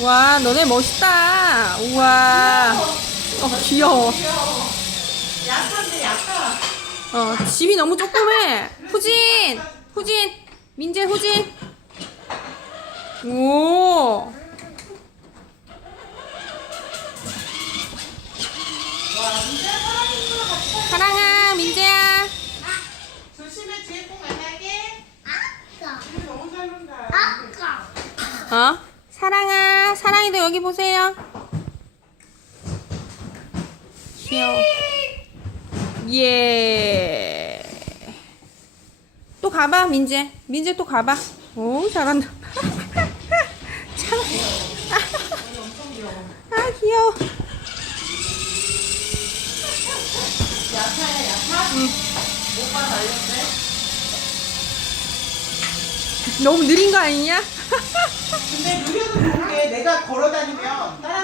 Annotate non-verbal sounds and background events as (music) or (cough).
와, 너네 멋있다. 우와. 어, 귀여워. 약한데 약하. 어, 집이 너무 조그매. 후진! 후진! 민재 후진! 오! 사랑아, 민재야. 조심해 뒤에 꼭 만나게. 아까 너무 잘 논다. 아까 어? 사랑아, 사랑이도 여기 보세요. 귀여워. 예. 또 가봐, 민재. 민재 또 가봐. 오, 잘한다. (laughs) 참. 아, 귀여워. 약하야 약하. 오빠 달렸네. 너무 느린 거 아니냐? 근데 느려도 좋은 게 내가 걸어 다니면 따라